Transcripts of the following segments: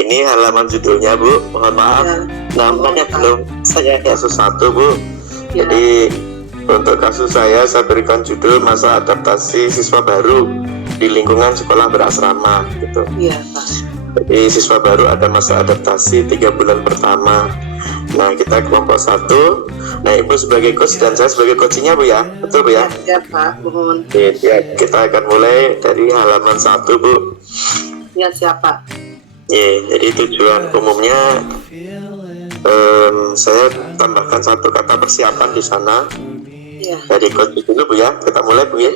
Ini halaman judulnya Bu, mohon maaf. Ya. Nampaknya belum saya kasus satu Bu. Ya. Jadi untuk kasus saya berikan judul masa adaptasi siswa baru di lingkungan sekolah berasrama gitu. Iya Pak. Jadi siswa baru ada masa adaptasi 3 bulan pertama. Nah kita kelompok 1. Nah Ibu sebagai coach dan saya sebagai coachnya Bu ya, betul Bu ya? Ya Pak, mohon. Oke, ya, kita akan mulai dari halaman 1 Bu. Ya siapa? Jadi tujuan umumnya saya tambahkan satu kata persiapan di sana. Ya. Dari coach dulu Bu ya, kita mulai Bu ya.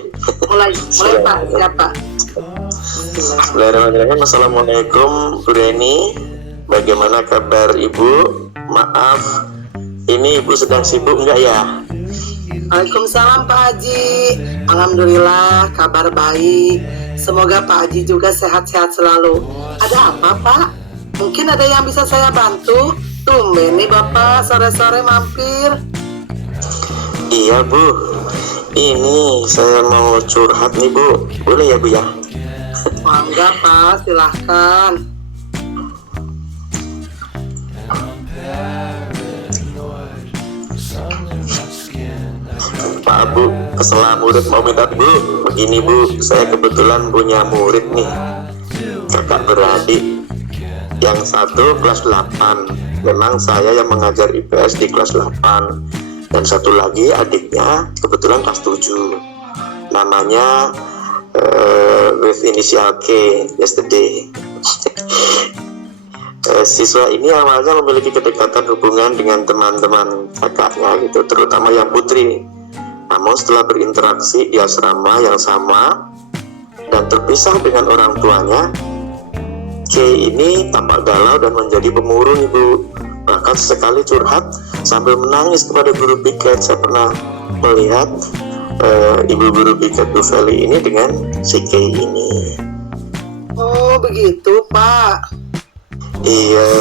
Mulai Pak, siapa? Bismillahirrahmanirrahim. Assalamualaikum Bu Reni. Bagaimana kabar Ibu? Maaf, ini Ibu sedang sibuk enggak ya? Waalaikumsalam Pak Haji. Alhamdulillah kabar baik. Semoga Pak Haji juga sehat-sehat selalu. Ada apa Pak? Mungkin ada yang bisa saya bantu? Tumben nih Bapak sore-sore mampir. Iya Bu, ini saya mau curhat nih Bu. Boleh ya Bu ya? Mangga Pak, silahkan. Pak Bu, kesela murid mau minta Bu. Begini Bu, saya kebetulan punya murid nih, kakak beradik. Yang satu kelas 8, memang saya yang mengajar IPS di kelas 8. Dan satu lagi adiknya kebetulan kelas 7. Namanya with initial K, yesterday. Siswa ini awalnya memiliki kedekatan hubungan dengan teman-teman kakaknya gitu, terutama yang putri. Namun setelah berinteraksi di asrama yang sama dan terpisah dengan orang tuanya, K ini tampak galau dan menjadi pemurung Ibu. Bahkan sekali curhat sambil menangis kepada guru piket. Saya pernah melihat ibu guru piket Bu Feli ini dengan si K ini. Oh begitu Pak. Iya.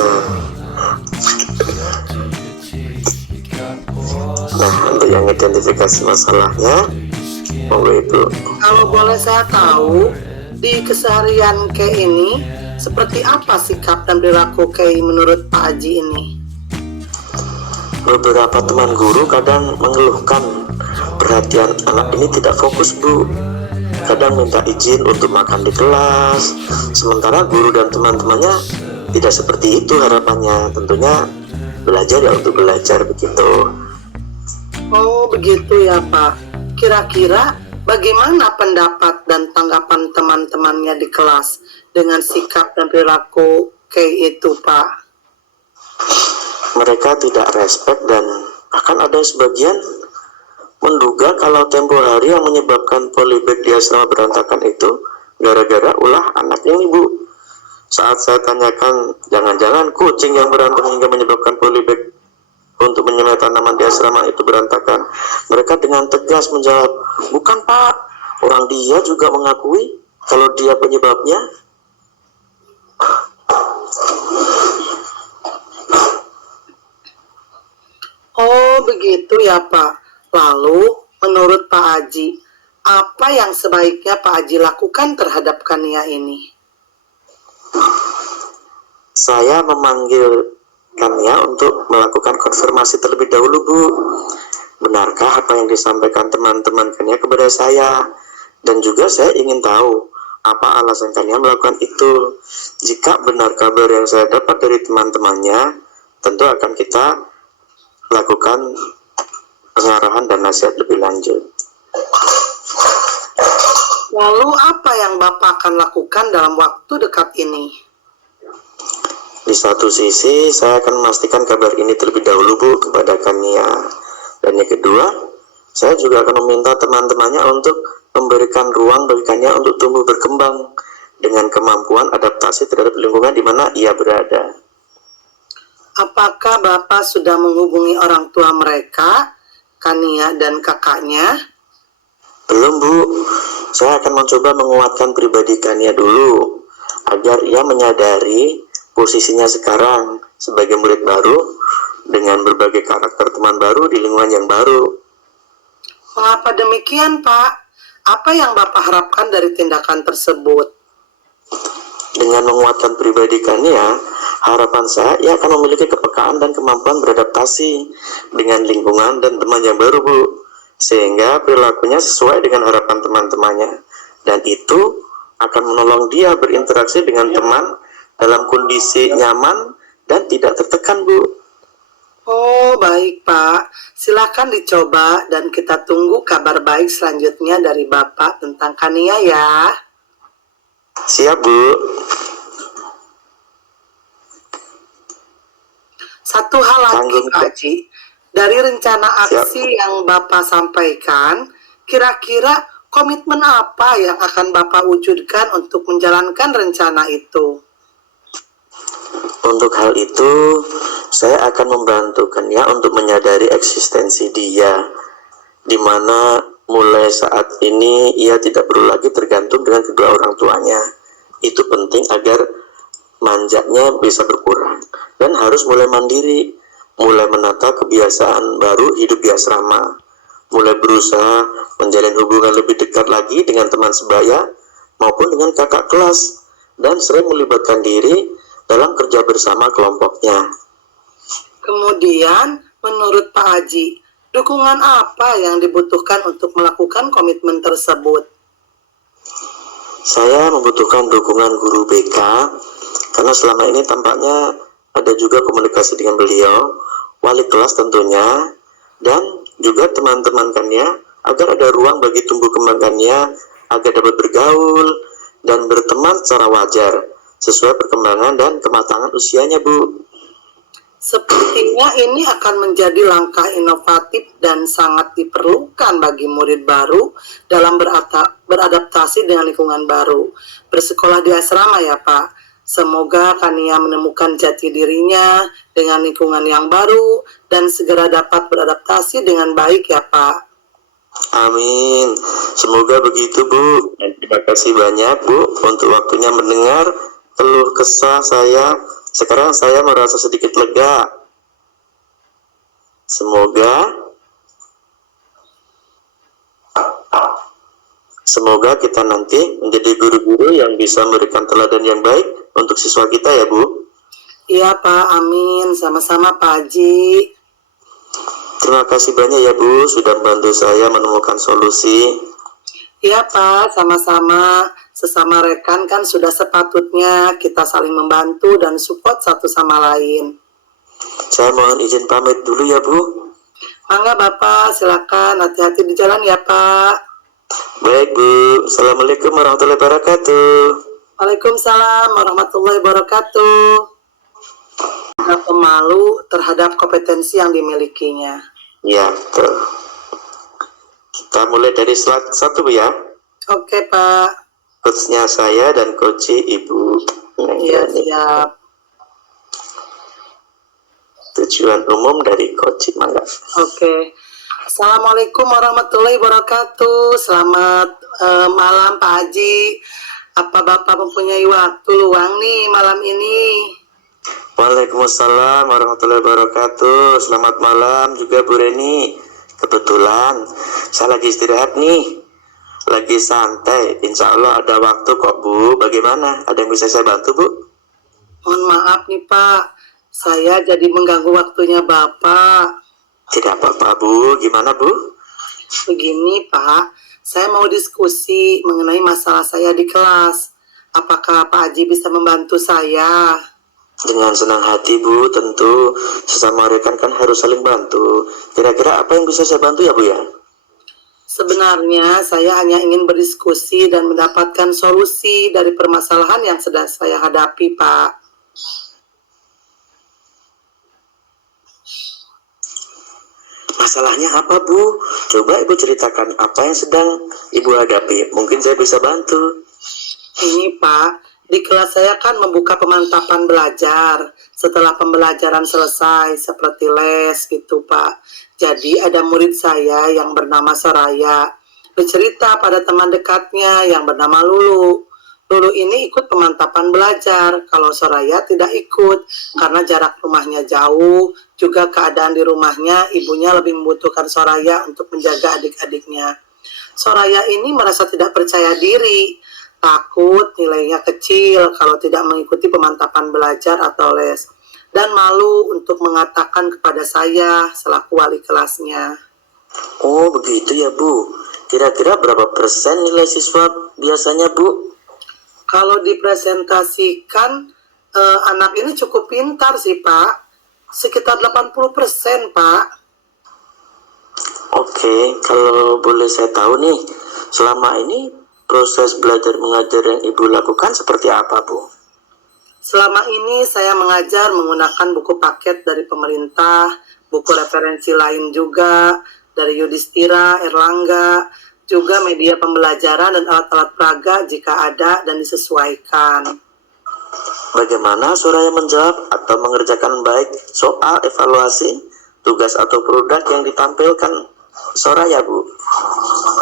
Nah, untuk yang identifikasi masalahnya, monggo Ibu. Kalau boleh saya tahu, di keseharian Kay ini seperti apa sikap dan perilaku Kay menurut Pak Haji ini? Beberapa teman guru kadang mengeluhkan perhatian anak ini tidak fokus Bu. Kadang minta izin untuk makan di kelas, sementara guru dan teman-temannya tidak seperti itu harapannya. Tentunya belajar ya untuk belajar begitu. Oh begitu ya Pak. Kira-kira bagaimana pendapat dan tanggapan teman-temannya di kelas dengan sikap dan perilaku Kay itu Pak? Mereka tidak respect dan bahkan ada sebagian menduga kalau tempo hari yang menyebabkan polybag di asrama berantakan itu gara-gara ulah anaknya Ibu. Saat saya tanyakan, jangan-jangan kucing yang berantem hingga menyebabkan polybag untuk menyemet tanaman di asrama itu berantakan, mereka dengan tegas menjawab, bukan Pak, orang dia juga mengakui kalau dia penyebabnya. Oh begitu ya Pak. Lalu menurut Pak Haji, apa yang sebaiknya Pak Haji lakukan terhadap Kania ini? Saya memanggil Kania untuk melakukan konfirmasi terlebih dahulu Bu. Benarkah apa yang disampaikan teman-teman Kania kepada saya? Dan juga saya ingin tahu apa alasan Kania melakukan itu. Jika benar kabar yang saya dapat dari teman-temannya, tentu akan kita lakukan pengarahan dan nasihat lebih lanjut. Lalu apa yang Bapak akan lakukan dalam waktu dekat ini? Di satu sisi, saya akan memastikan kabar ini terlebih dahulu Bu kepada Kania. Dan yang kedua, saya juga akan meminta teman-temannya untuk memberikan ruang bagi Kania untuk tumbuh berkembang dengan kemampuan adaptasi terhadap lingkungan di mana ia berada. Apakah Bapak sudah menghubungi orang tua mereka, Kania dan kakaknya? Belum Bu, saya akan mencoba menguatkan pribadi Kania dulu agar ia menyadari posisinya sekarang sebagai murid baru dengan berbagai karakter teman baru di lingkungan yang baru. Mengapa demikian Pak? Apa yang Bapak harapkan dari tindakan tersebut? Dengan menguatkan pribadi Kania, harapan saya ia akan memiliki kepekaan dan kemampuan beradaptasi dengan lingkungan dan teman yang baru, Bu. Sehingga perilakunya sesuai dengan harapan teman-temannya. Dan itu akan menolong dia berinteraksi dengan teman dalam kondisi nyaman dan tidak tertekan, Bu. Oh, baik, Pak. Silakan dicoba dan kita tunggu kabar baik selanjutnya dari Bapak tentang Kania ya. Siap, Bu. Satu hal lagi, Sanggup. Pak Haji. Dari rencana Siap. aksi yang Bapak sampaikan, kira-kira komitmen apa yang akan Bapak wujudkan untuk menjalankan rencana itu? Untuk hal itu, saya akan membantu Kania untuk menyadari eksistensi dia, di mana mulai saat ini ia tidak perlu lagi tergantung dengan kedua orang tuanya. Itu penting agar manjanya bisa berkurang dan harus mulai mandiri, mulai menata kebiasaan baru hidup di asrama, mulai berusaha menjalin hubungan lebih dekat lagi dengan teman sebaya maupun dengan kakak kelas, dan sering melibatkan diri dalam kerja bersama kelompoknya. Kemudian, menurut Pak Haji, dukungan apa yang dibutuhkan untuk melakukan komitmen tersebut? Saya membutuhkan dukungan guru BK karena selama ini tampaknya ada juga komunikasi dengan beliau, wali kelas tentunya, dan juga teman-teman Kania agar ada ruang bagi tumbuh kembang Kania agar dapat bergaul dan berteman secara wajar sesuai perkembangan dan kematangan usianya, Bu. Sepertinya ini akan menjadi langkah inovatif dan sangat diperlukan bagi murid baru dalam beradaptasi dengan lingkungan baru. Bersekolah di asrama ya, Pak. Semoga Kania menemukan jati dirinya dengan lingkungan yang baru dan segera dapat beradaptasi dengan baik ya, Pak. Amin. Semoga begitu, Bu. Dan terima kasih banyak, Bu, untuk waktunya mendengar keluh kesah saya. Sekarang saya merasa sedikit lega. Semoga kita nanti menjadi guru-guru yang bisa memberikan teladan yang baik untuk siswa kita ya, Bu. Iya, Pak. Amin. Sama-sama, Pak Haji. Terima kasih banyak ya, Bu, sudah membantu saya menemukan solusi. Iya, Pak. Sama-sama. Sesama rekan kan sudah sepatutnya kita saling membantu dan support satu sama lain. Saya mohon izin pamit dulu ya, Bu. Mangga Bapak, silakan. Hati-hati di jalan ya, Pak. Baik, Bu. Assalamualaikum warahmatullahi wabarakatuh. Waalaikumsalam warahmatullahi wabarakatuh. Tidak pemalu terhadap kompetensi yang dimilikinya. Ya, betul. Kita mulai dari slide 1, Bu ya. Oke, Pak. Coachnya saya dan coachi Ibu. Iya, siap. Tujuan umum dari coaching, mangga. Oke. Assalamualaikum warahmatullahi wabarakatuh. Selamat malam Pak Haji. Apa Bapak mempunyai waktu luang nih malam ini? Waalaikumsalam warahmatullahi wabarakatuh. Selamat malam juga Bu Reni. Kebetulan saya lagi istirahat nih, lagi santai. Insya Allah ada waktu kok, Bu. Bagaimana? Ada yang bisa saya bantu, Bu? Mohon maaf nih Pak, saya jadi mengganggu waktunya Bapak. Tidak apa-apa, Bu. Gimana, Bu? Begini Pak, saya mau diskusi mengenai masalah saya di kelas. Apakah Pak Haji bisa membantu saya? Dengan senang hati, Bu. Tentu sesama rekan kan harus saling bantu. Kira-kira apa yang bisa saya bantu ya, Bu ya? Sebenarnya saya hanya ingin berdiskusi dan mendapatkan solusi dari permasalahan yang sedang saya hadapi, Pak. Masalahnya apa, Bu? Coba Ibu ceritakan apa yang sedang Ibu hadapi. Mungkin saya bisa bantu. Ini, Pak, di kelas saya kan membuka pemantapan belajar setelah pembelajaran selesai seperti les gitu, Pak. Jadi ada murid saya yang bernama Soraya bercerita pada teman dekatnya yang bernama Lulu. Lulu ini ikut pemantapan belajar, kalau Soraya tidak ikut karena jarak rumahnya jauh, juga keadaan di rumahnya ibunya lebih membutuhkan Soraya untuk menjaga adik-adiknya. Soraya ini merasa tidak percaya diri, takut nilainya kecil kalau tidak mengikuti pemantapan belajar atau les, dan malu untuk mengatakan kepada saya selaku wali kelasnya. Oh, begitu ya, Bu. Kira-kira berapa persen nilai siswa biasanya, Bu? Kalau dipresentasikan, anak ini cukup pintar sih, Pak. Sekitar 80%, Pak. Oke, kalau boleh saya tahu nih, selama ini proses belajar mengajar yang Ibu lakukan seperti apa, Bu? Selama ini saya mengajar menggunakan buku paket dari pemerintah, buku referensi lain juga, dari Yudhistira, Erlangga, juga media pembelajaran dan alat-alat peraga jika ada dan disesuaikan. Bagaimana Soraya menjawab atau mengerjakan baik soal evaluasi, tugas atau produk yang ditampilkan Soraya, Bu?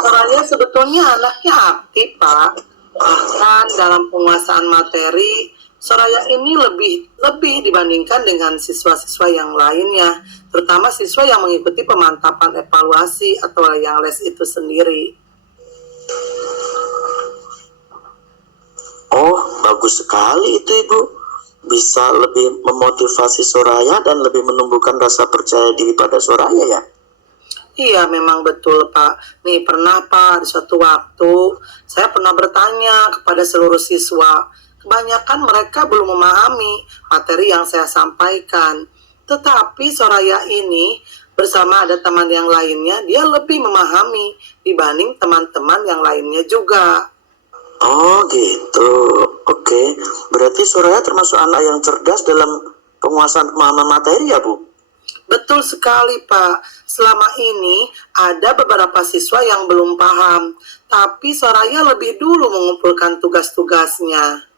Soraya sebetulnya anaknya aktif, Pak. Bahkan dalam penguasaan materi, Soraya ini lebih dibandingkan dengan siswa-siswa yang lainnya, terutama siswa yang mengikuti pemantapan evaluasi atau yang les itu sendiri. Oh, bagus sekali itu, Ibu. Bisa lebih memotivasi Soraya dan lebih menumbuhkan rasa percaya diri pada Soraya ya? Iya, memang betul, Pak. Nih, pernah, Pak, di suatu waktu, saya pernah bertanya kepada seluruh siswa. Kebanyakan mereka belum memahami materi yang saya sampaikan. Tetapi Soraya ini, bersama ada teman yang lainnya, dia lebih memahami dibanding teman-teman yang lainnya juga. Oh, gitu. Oke, berarti Soraya termasuk anak yang cerdas dalam penguasaan pemahaman materi ya, Bu? Betul sekali, Pak. Selama ini ada beberapa siswa yang belum paham, tapi Soraya lebih dulu mengumpulkan tugas-tugasnya.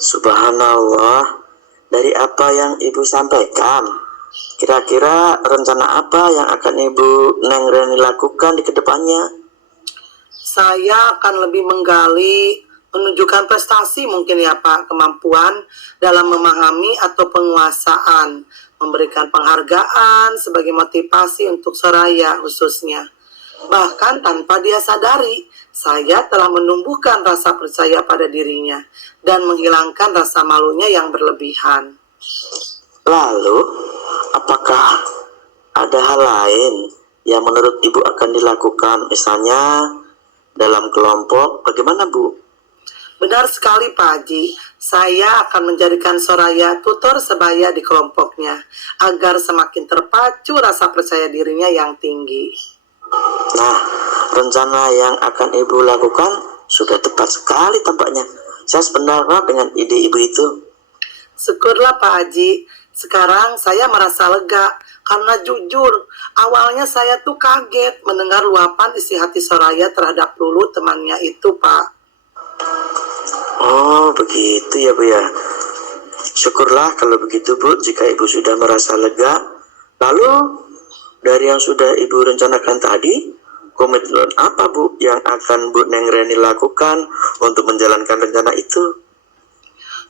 Subhanallah, dari apa yang Ibu sampaikan, kira-kira rencana apa yang akan Ibu Neng Reni lakukan di kedepannya? Saya akan lebih menggali, menunjukkan prestasi mungkin ya Pak, kemampuan dalam memahami atau penguasaan, memberikan penghargaan sebagai motivasi untuk Soraya khususnya. Bahkan tanpa dia sadari, saya telah menumbuhkan rasa percaya pada dirinya dan menghilangkan rasa malunya yang berlebihan. Lalu, apakah ada hal lain yang menurut Ibu akan dilakukan, misalnya dalam kelompok, bagaimana, Bu? Benar sekali Pak Haji, saya akan menjadikan Soraya tutor sebaya di kelompoknya, agar semakin terpacu rasa percaya dirinya yang tinggi. Nah, rencana yang akan Ibu lakukan sudah tepat sekali tampaknya. Saya sependapat dengan ide Ibu itu. Syukurlah Pak Haji, sekarang saya merasa lega, karena jujur, awalnya saya tuh kaget mendengar luapan isi hati Soraya terhadap Lulu temannya itu, Pak. Oh, begitu ya, Bu ya. Syukurlah kalau begitu, Bu, jika Ibu sudah merasa lega. Lalu, dari yang sudah Ibu rencanakan tadi, komitmen apa, Bu, yang akan Bu Neng Reni lakukan untuk menjalankan rencana itu?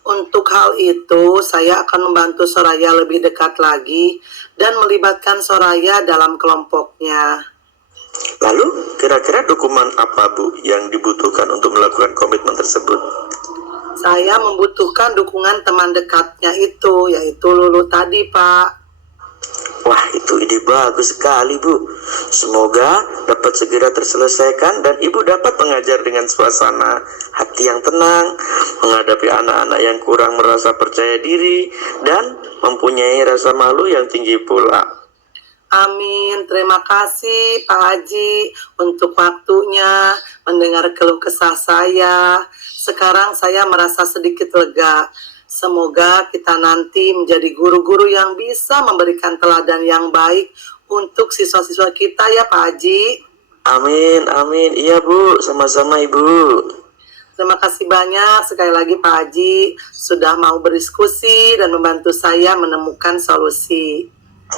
Untuk hal itu, saya akan membantu Soraya lebih dekat lagi dan melibatkan Soraya dalam kelompoknya. Lalu, kira-kira dokumen apa, Bu, yang dibutuhkan untuk melakukan komitmen tersebut? Saya membutuhkan dukungan teman dekatnya itu, yaitu Lulu tadi, Pak. Wah, itu ide bagus sekali, Bu. Semoga dapat segera terselesaikan dan Ibu dapat mengajar dengan suasana hati yang tenang, menghadapi anak-anak yang kurang merasa percaya diri, dan mempunyai rasa malu yang tinggi pula. Amin. Terima kasih Pak Haji untuk waktunya mendengar keluh kesah saya. Sekarang saya merasa sedikit lega. Semoga kita nanti menjadi guru-guru yang bisa memberikan teladan yang baik untuk siswa-siswa kita ya Pak Haji. Amin, amin. Iya, Bu. Sama-sama, Ibu. Terima kasih banyak sekali lagi Pak Haji sudah mau berdiskusi dan membantu saya menemukan solusi.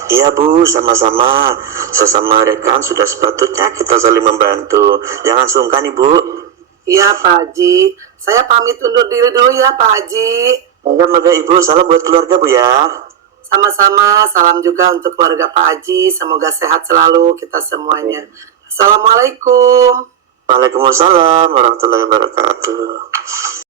Iya, Bu. Sama-sama. Sesama rekan sudah sepatutnya kita saling membantu. Jangan sungkan, Ibu. Iya Pak Haji. Saya pamit undur diri dulu ya Pak Haji. Moga-moga Ibu salam buat keluarga, Bu ya. Sama-sama, salam juga untuk keluarga Pak Haji. Semoga sehat selalu kita semuanya. Assalamualaikum. Waalaikumsalam warahmatullahi wabarakatuh.